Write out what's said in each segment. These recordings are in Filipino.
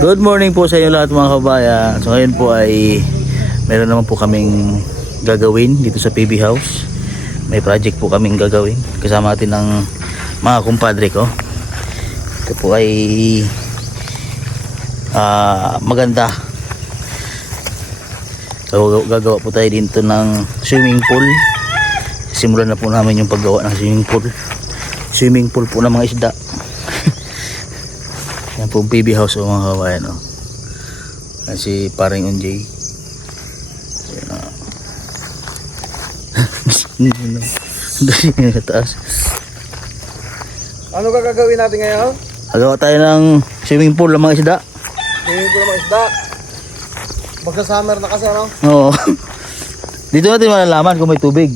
Good morning po sa inyo lahat mga kabayan. So ngayon po ay meron naman po kaming gagawin dito sa PB House. May project po kaming gagawin kasama natin ng mga kumpadre ko. Ito po ay maganda. So gagawa po tayo dito ng swimming pool. Simulan na po namin yung paggawa ng swimming pool. Swimming pool po ng mga isda. Yan po ang PB House o mga kabayan. Si paring Unjay. Ayan sa taas. Ano ka gagawin natin ngayon? Gagawa tayo ng swimming pool ng mga isda. Swimming pool ng mga isda. Magsa-summer na kasi ano? Oo. Dito natin malalaman kung may tubig.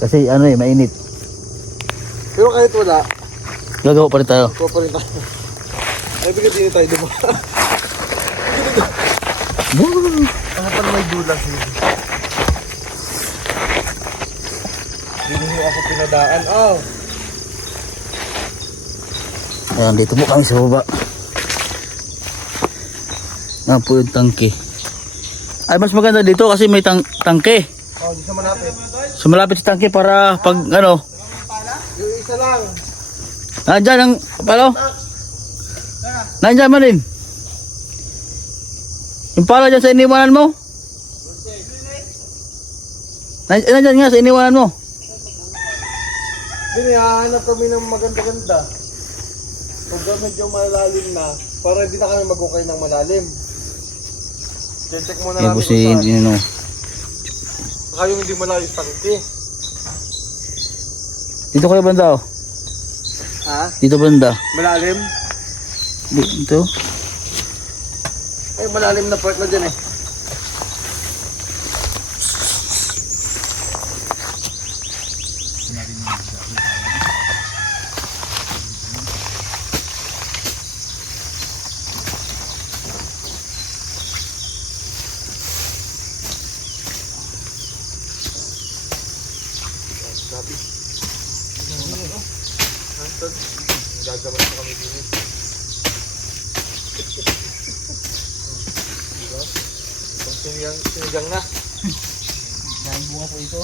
Kasi ano mainit. Pero kahit wala, Gagawa pa rin tayo. kuha pa rin tayo. Ay, bigyan din tayo dumaan. Ano pa may dulas yun? Hindi mo ako pinadaan. Ayan, dito po kami sa baba. Yan po yung tangke. Ay, mas maganda dito kasi may tangke. Di sa malapit. So malapit sa tangke para pag ano. Yung isa lang. Nandyan ang palo. Nandyan man din. Yung pala dyan sa iniwanan mo. Nandyan nga sa iniwanan mo. Hahanap kami ng maganda-ganda. Pag medyo malalim na, para hindi na kami mag-ukay ng malalim. Check muna Yan namin po si kung saka yung hindi malayo sa tangke. Dito kayo banda oh. Ha? Dito banda. Malalim? Dito. Ay, malalim na part na dyan eh. Gagawa na kami din eh. Diba? Itong sinigang na. Dahil bunga po ito.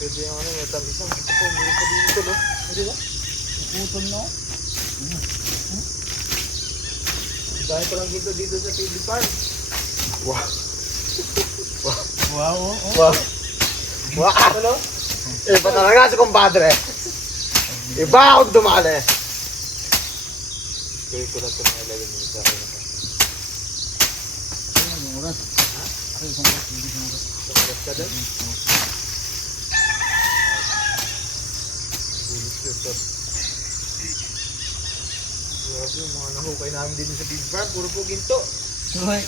Pwede yung ano, may isang. Ito po, may pa dito no? Pwede ba? Putol no? Dahil pa lang dito sa PB Farm. Wow. Wow. Wow. Wow. Ano? Iba talaga si kumpadre. Iba akong dumali. Gawin ko na ito mga 11 minutes sa akin. Ang oras. Ha? Isang oras. Sumagas ka doon? Bulit ko ito. Grabe yung mga nahukay namin din sa Big Farm. Puro po ginto. Hoy.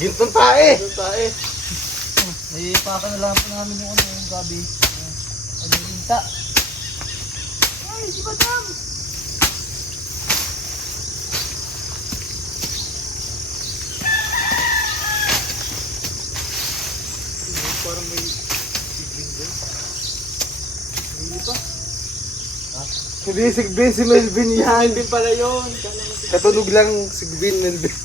Gintong tae. Gintong tae. May paka na lang po namin yung ano, yung gabi. Ano yung hinta. Ay, si Madam! Parang may sigbin din. Hindi pa. Ha? Hindi sigbin, si Melvin yan. Sigbin pala yun. Katunog lang sigbin, Melvin.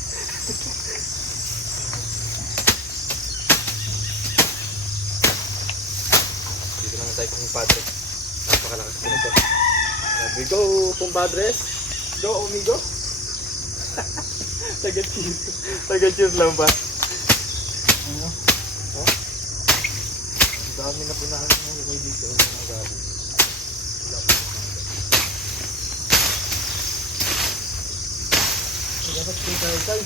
Dito naman tayo kumpadre. Napakalakas ko nito. Sabi go, kumpadres. Go, amigo. Taga-cheers. Taga-cheers lang ba? Ano? Ha? Ang dami na punahan ng hukay dito. Mga gabi. Dapat tayo.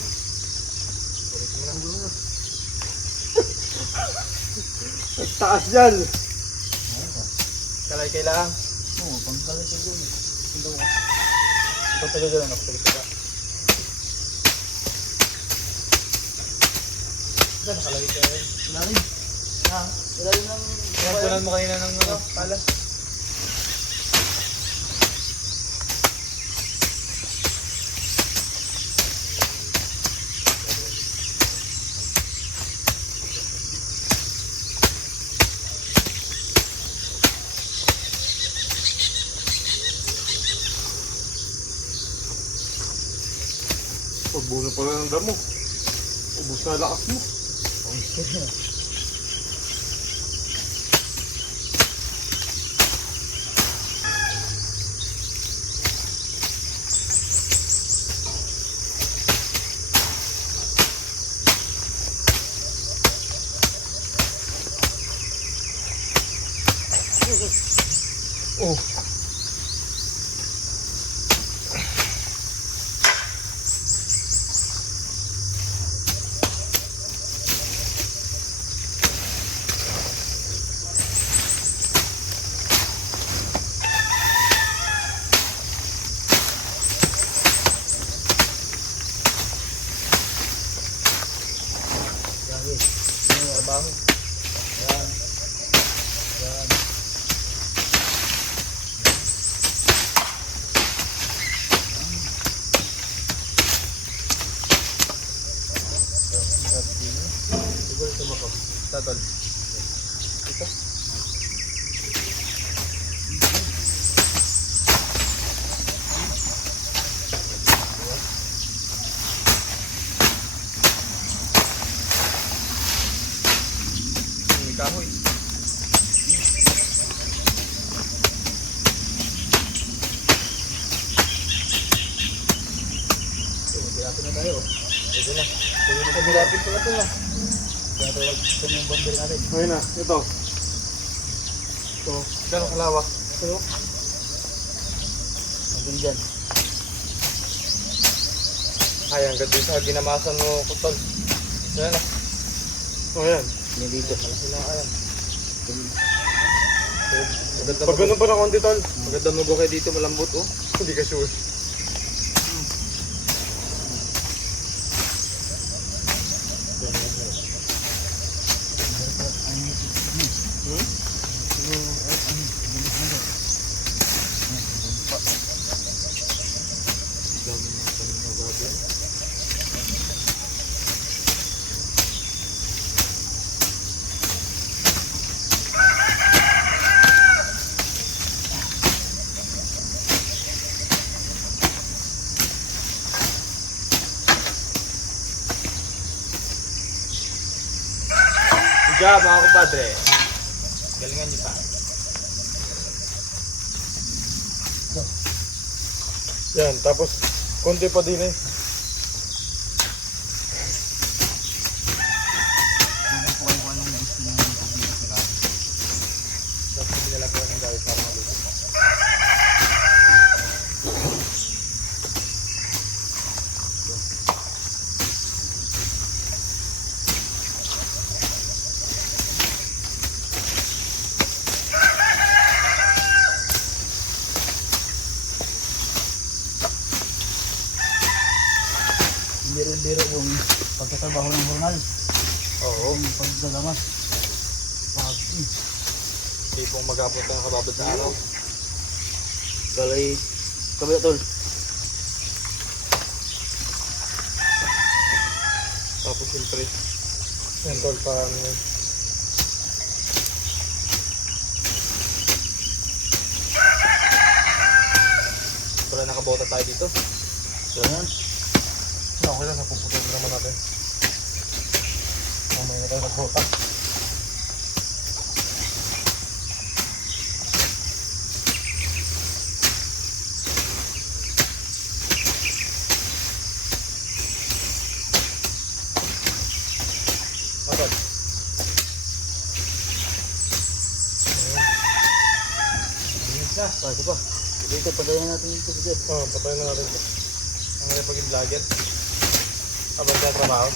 Balik mo na. Ang taas yan. Kalay kailangan. Oo, pangkalit ko doon. Ito talaga lang ako talaga. Saan nakalagay ka rin? Ilalim. Ilalim ng... Pinapunan mo kanina ng ano, pala. Pagbuno pala ng damo. Ubus na lakas mo. Oh. Tatol. Ito. May kahoy. Dilapin na tayo. Ito na. Dilapin pala ito na. Tinatawag ito yung bundle natin. Ayun na, ito. Ito. Gano'ng kalawak? Ito. Hanggang dyan. Ay, hanggang doon sa ginamasan mo, Kutol. Yan na. O yan. Hindi dito. Malaki lang ayan. Pag ganun pa na konti, Tol. Maganda mo kayo dito, malambot, oh. Hindi ka sure. Good job, mga kumpadre. Galingan niyo pa. Yan, tapos konti pa din eh. Tapos nilagyan ng gawin para maluto. Biro-biro yung pagtatrabaho ng hornal. Oo. Yung pagdadamas. Tipong mag-abot ng kababad sa araw. Kalay kabila, Tol. Tapos siyempre, yan, Tol, parang yun. Wala nakabota tayo dito. Ganyan. Okay lang, napuputol naman natin. Mamaya na tayo nagbota. Matol. Ayun na. Pwede pa. Dito, patayin natin dito. Oo, patayin na natin ito. Ang ngayon paging vlogger. Habang sa trabaho.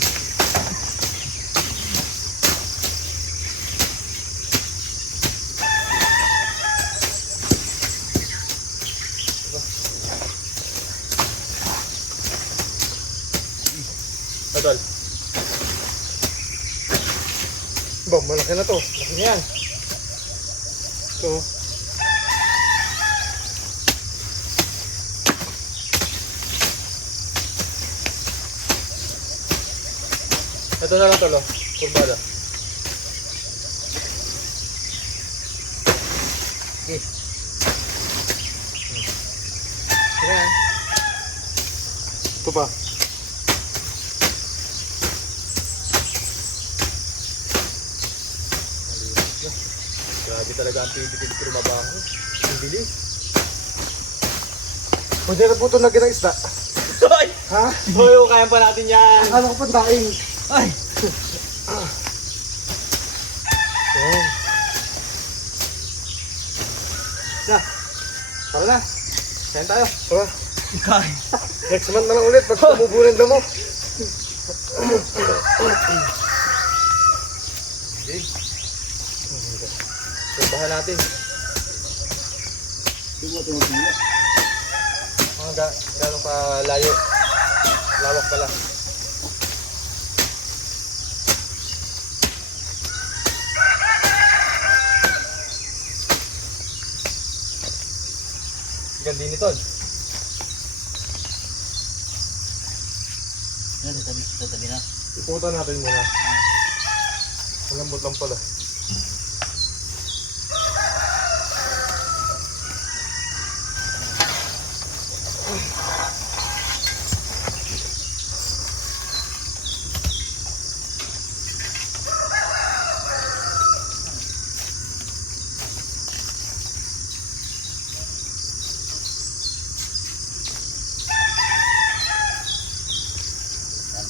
Adol. Ba, malaki na to. Malaki na yan. So, ito na lang tolo. Kurbada. Okay. Ayan. Ito pa. talaga ang pipigil trumabaho. Ang bilis. Pwede na po ito lagyan ng isda. Hoy! Ha? Hoy, kaya pa natin yan. Akala ko pa daing. Ay! Ayan. Na. Tara na. Kain tayo. Tara. Kain. Next month na lang ulit pag tumubunan na mo. Okay. Tubahan natin. Gano'ng pa layo. Lawak pala. Ganda din ito. Yan, tatabi na. Iputan natin muna. Malambot lang pala.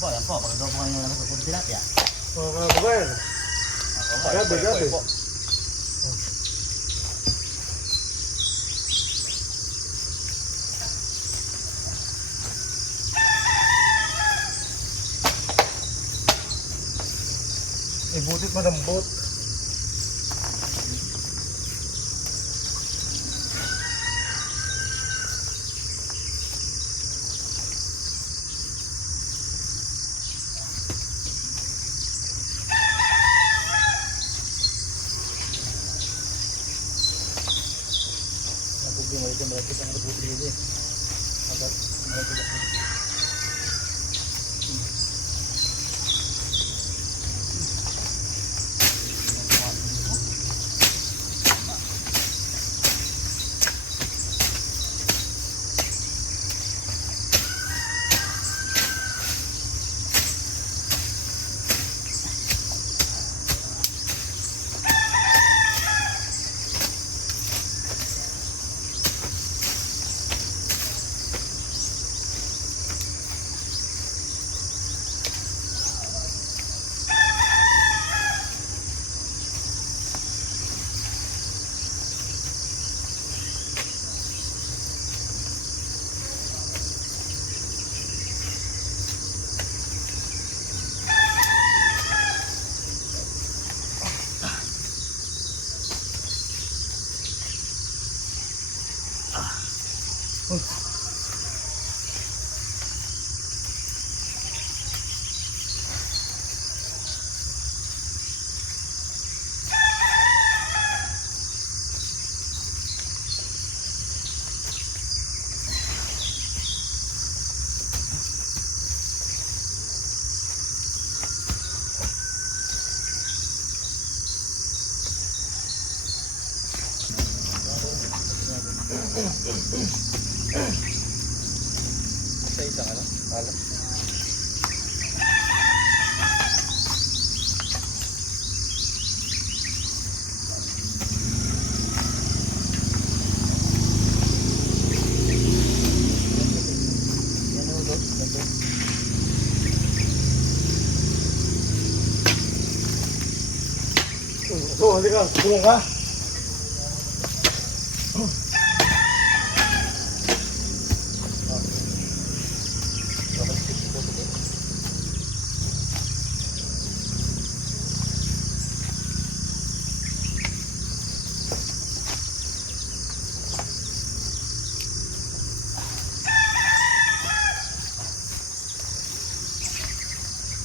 Yan po. Magagawa po kayo ng sa tilapia. Mga kababayan. Gabi. Ibutit malambot. Napugli mo ito, malapit ang napugli dito. Isa ka lang. Pala. So, halika. Tulong ka.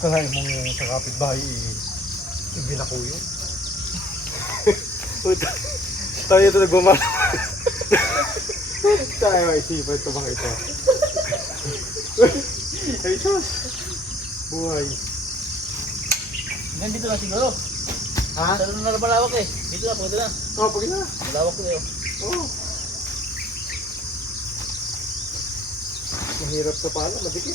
Kalahin mong yung sa kapitbahay, ibinakuyo. Tayo ito nagmamahal. Tayo maisipan ito bang ito. Ay, sus! Buhay. Dito lang siguro. Ha? Sa na malawak eh. Dito na, pwede na. Oh, pag na. Malawak ko eh. Oh. Mahirap sa pala, madikit.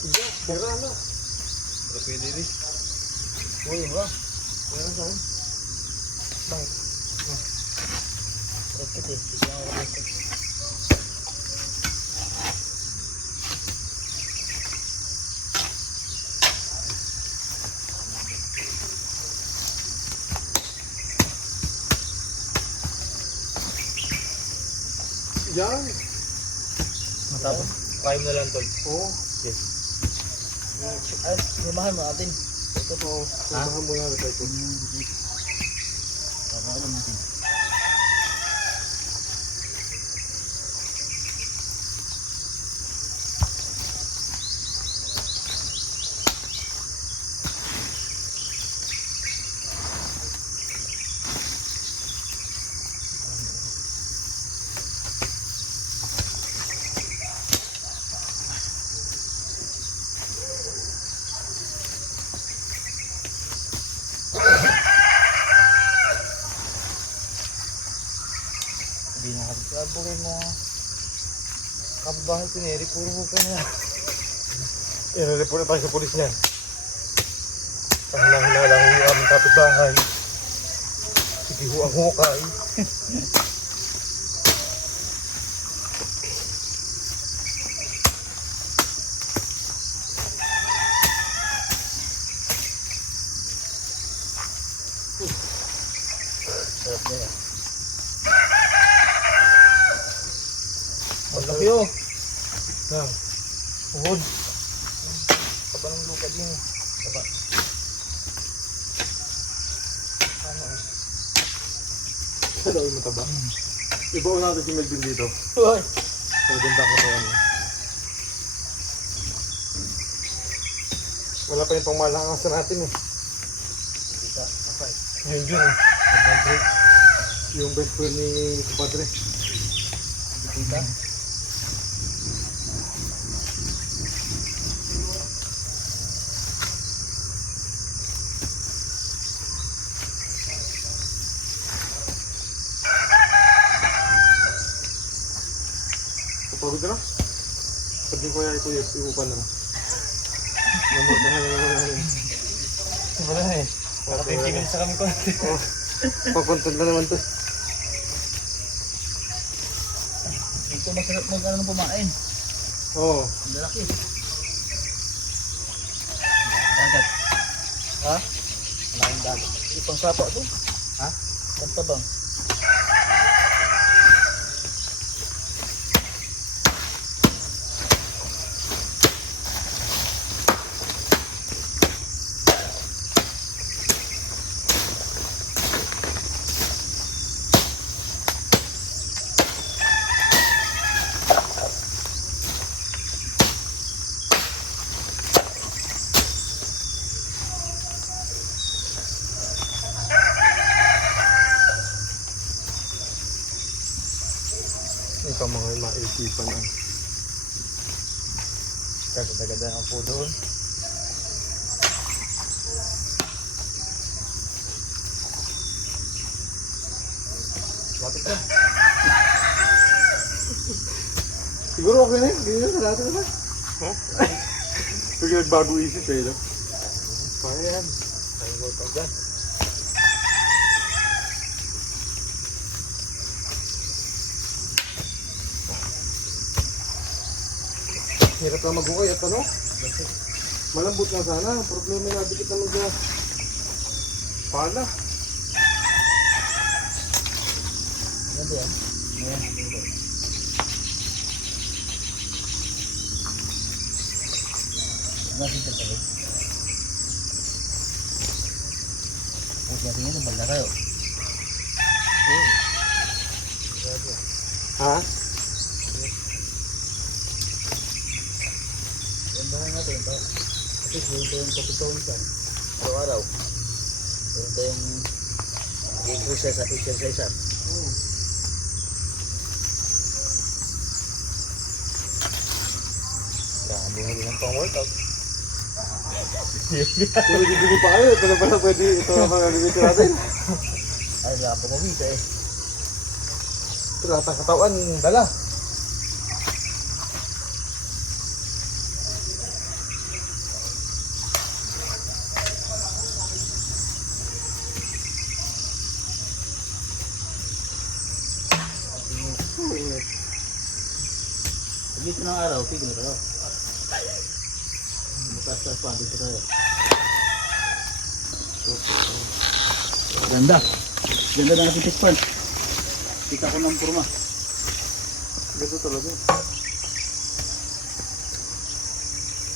Iya, pera na. Pero pwede rin. Uy, ba? Pera saan? Bakit? Rocket eh. Bigyan ako rocket. Yan. Matapos. Kain na lang, tol. Oo. Yes. Ay, lumahan mo natin. Ito po. Sumahan mo na tayo po. Tama alam natin. Hindi na kasi sabi mo. Kapitbahay ko ni Eric, puro ko na. I-report na tayo sa polis niyan. Kahinahina lang yung aming kapitbahay. Sige ho ang hukay. Sarap na yan. Ang laki oh. Nang. Uhod. Taba ng lupa din. Taba. Ano eh. Ano yung mataba? Ibaon natin si Melvin dito. Uy! Maganda ko to ano. Wala pa yung pangmalakasan natin eh. Kita, kapay. Yun yun eh. Nag-vibrate. Yung best friend ni Padre. Kita. Kapagod na? Sabi ko kaya ito yung iupan na. Namot na naman. Wala na eh. Nakatingin sa kami konti. Pag-content na naman to. Dito masarap mag-ano pumain. Oo. Ang lalaki. Dagat. Ha? Malaking dagat. Ipang sapa to. Ha? Kanta bang? Ikaw mga maisipan ang. Kagad-agad ang po doon. Lapit na. Siguro okay na yun. Ganyan na natin naman. Ha? Pag nagbago isip eh. No? Kaya yan. Ang work out dyan. Hirap na mag-ukay at ano? Malambot na sana. Ang problema na dikit na pala. Ganda yan. Ayan. Nasin ka tayo. Tapos natin yun, banda kayo. Ha? Bandahan natin ito. Kasi meron tayong kapitong saan. Araw-araw. Meron tayong exercise. Kaya bumili ng pang workout. Kung bibili pa kayo, ito na pala pwede. Ito na pala gamitin natin. Ay, wala pa kumita eh. Ito na katawan. Dala. Dito ng araw, tigil na tayo. Bukas pa, dito tayo. Ganda. Ganda na natin tikpan. Kita ko ng purma. Ganda talaga.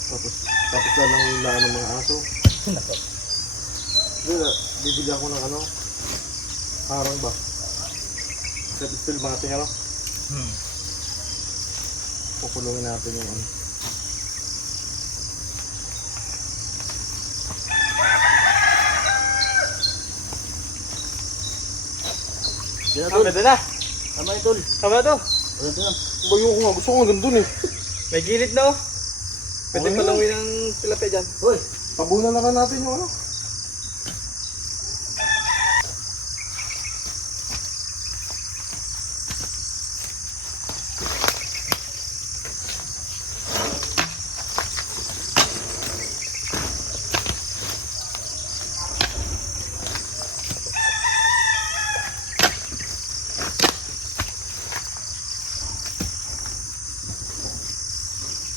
Tapos na lang yung laan ng mga aso. Bibigyan ko ng ano, harang ba? Set still mga tingin ano? Pukulungin natin yung ano. Yan tol. Pwede na. Tama yun tol. Tama na to. Wala to yan. Bayo ko nga, gusto ko nga gandun eh. May gilid na oh. Pwede Okay. palawin ng tilapia dyan. Hoy. Tabunan na lang natin yung ano.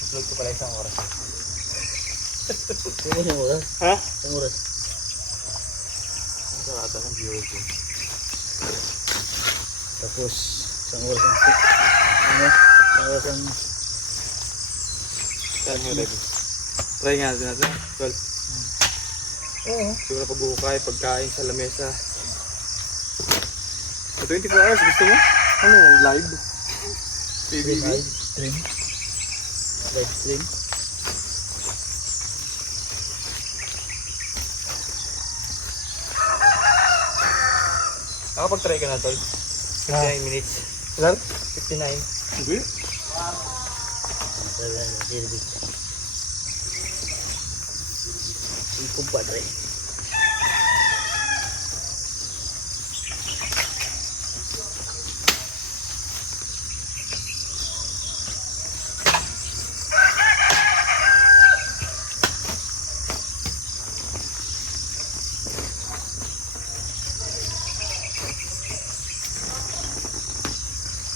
Vlog ko pala isang oras. Isang oras. Ha? Isang oras. Ang sarata ng viewers ko. Tapos isang oras ang ano? Isang oras ang Saan mo ready? Try nga natin. Well, oo. siguro na pagbuhukay, pagkain sa lamesa. Sa 24 hours, gusto mo? Ano yan, live? PBB? Live stream. Live stream. Nakapag-try ka na, tol. 59 minutes. Ilan? 59. Hindi. Talaga yung service. Yung kumpadre.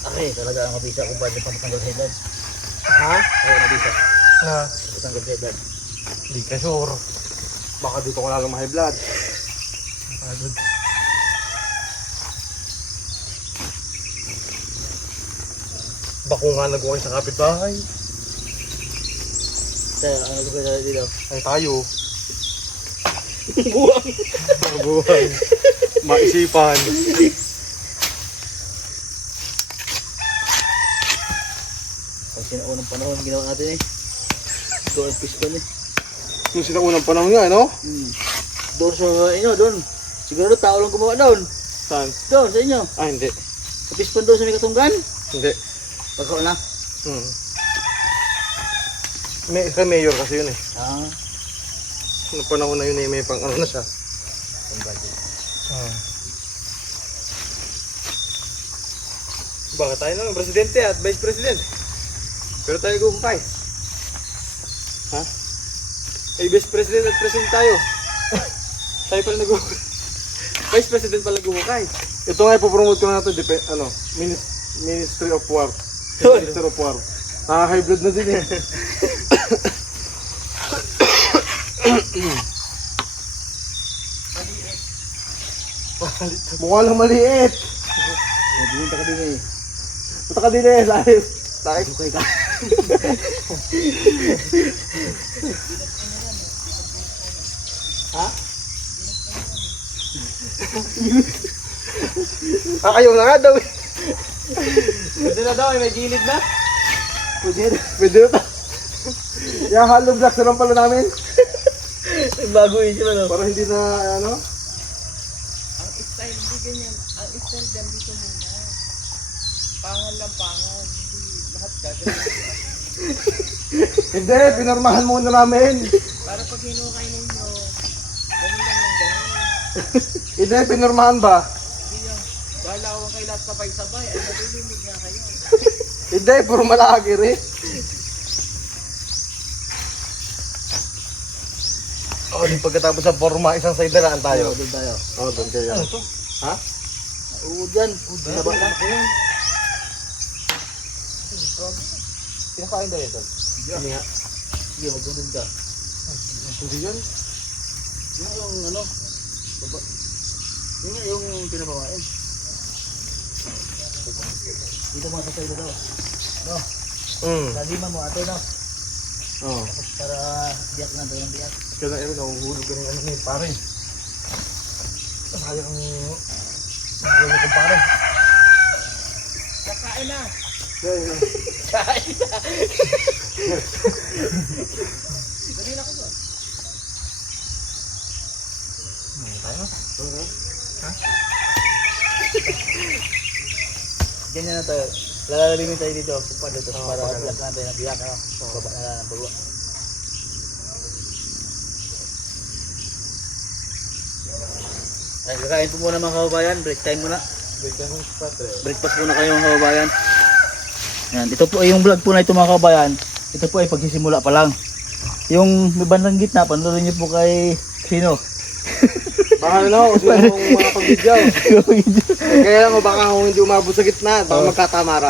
Okay, talaga ang mabisa kumpadre pamatanggal sa edad. Ha? Ay, mabisa. Na, Pamatanggal sa edad. hindi ka sure. Baka dito ko lang ma-high blood. Pagod. Bako nga nag-uwi sa kapitbahay. Kaya, ano ko kaya dito? Ay tayo. Buwang! Mabuhay. Maisipan. Pag sinaunang panahon, ginawa natin eh. Doon, piston eh. Nung sinaunang panahon nga, no? Doon sa inyo, doon. Siguro tao lang gumawa doon. Saan? Doon, sa inyo. Ah, hindi. Sa piston doon sa may katunggan. Hindi. Pagkaw na. Hmm. Sa mayor kasi yun eh. Ah, Nung panahon na yun eh, may pang ano na siya. tunggal. Baka tayo naman, presidente at vice president. Pero tayo gumukay. Ha? Ay, vice president at president tayo. Tayo pala nag-gumukay. Vice president pala gumukay. Ito nga ipopromote ko na ito, Ministry of War. Minister of War. Hybrid na din eh. Mukha lang maliit. Pumunta ka din eh. Punta ka din eh, live. Live. Okay ka. Ha? Ayaw na nga daw eh. Pwede na daw, may gilid na. Pwede na ta. Yung hollow blocks na lang pala namin. Bago yun sila no. Para hindi na ano. Ang style hindi ganyan. Ang style dyan dito muna. Pangal lang pangal. Hindi lahat gagawin. Hindi, pinormahan muna namin. Para pag hinukay ninyo, ganun lang yung ganun. Hindi, pinormahan ba? Hindi yung balawan kayo lahat sabay-sabay. Ay nalilimig nga kayo. Hindi, puro malaki rin. Oh, di pagkatapos sa forma, isang side na lang tayo. Doon tayo. Oh, doon kayo. Ano to? Ha? Uod yan. Uod na ba lang. Pinakain daw ito. Ano nga? Sige, magdundun ka. Hindi yan. Yung ano? Baba. Yun nga yung pinapakain. Dito mga kasay dito. No? Laliman mo ato no? Oo. Para biyak na tayo ng biyak. Kaya lang ito, nahuhulog ka ng ano ni pare. Sayang ang... Sayang ang pare. Kakain na. Kaya Kain na. Dali na ko ba? Ganyan na tayo. Lalalimin tayo dito. Kupad dito. Para biyak na tayo ng biyak. Ano? Baba na lang ng baba. Ay, kakain po muna mga kababayan. Break time muna. break ka ng patre. Breakfast muna kayo mga kababayan. Yan, ito po ay yung vlog po na ito mga kababayan. Ito po ay pagsisimula pa lang. Yung may bandang gitna, panoorin niyo po kay sino? Bahala na ako, sila kong mga pag-video. Kaya lang baka kung hindi umabot sa gitna, baka magkatamara.